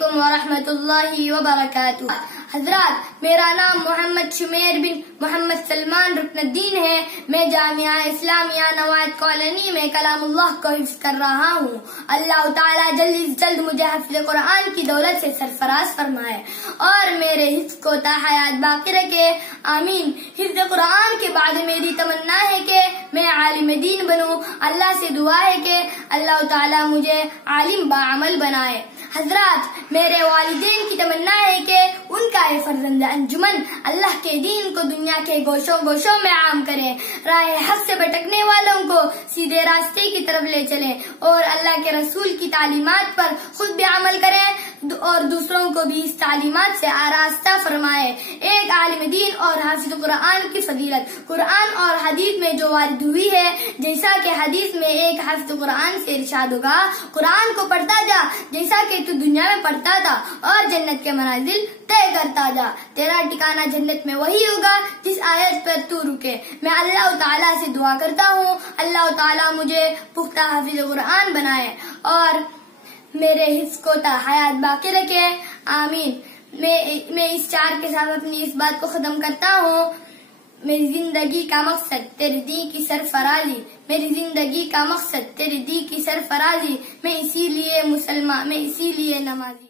علیکم ورحمۃ اللہ وبرکاتہ۔ حضرات، میرا نام محمد شمیر بن محمد سلمان رکن الدین ہے۔ میں جامعہ اسلامیہ نوائد کالونی میں کلام اللہ کو حفظ کر رہا ہوں۔ اللہ تعالیٰ جلد از جلد مجھے حفظ قرآن کی دولت سے سرفراز فرمائے اور میرے حفظ کو تا حیات باقی رکھے، آمین۔ حفظ قرآن کے بعد میری تمنا ہے کہ میں عالم دین بنوں۔ اللہ سے دعا ہے کہ اللہ تعالیٰ مجھے عالم باعمل بنائے۔ حضرات، میرے والدین کی تمنا ہے کہ ان کا یہ فرزند انجمن اللہ کے دین کو دنیا کے گوشوں گوشوں میں عام کریں، راہ حق سے بھٹکنے والوں کو سیدھے راستے کی طرف لے چلیں اور اللہ کے رسول کی تعلیمات پر خود بھی عمل کریں اور دوسروں کو بھی اس تعلیمات سے آراستہ فرمائے۔ ایک عالم دین اور حافظ قرآن کی فضیلت قرآن اور حدیث میں جو وارد ہوئی ہے، جیسا کہ حدیث میں ایک حافظ قرآن سے ارشاد ہوگا، قرآن کو پڑھتا جا جیسا کہ تو دنیا میں پڑھتا تھا اور جنت کے منازل طے کرتا جا۔ تیرا ٹھکانہ جنت میں وہی ہوگا جس آیت پر تو رکے۔ میں اللہ تعالیٰ سے دعا کرتا ہوں اللہ تعالیٰ مجھے پختہ حافظ قرآن بنائے اور میرے حفظ کو تا حیات باقی رکھے، آمین۔ میں اس چار کے ساتھ اپنی اس بات کو ختم کرتا ہوں، میری زندگی کا مقصد تیرے دین کی سرفرازی، میری زندگی کا مقصد تیرے دین کی سرفرازی، میں اسی لیے مسلمان، میں اسی لیے نمازی۔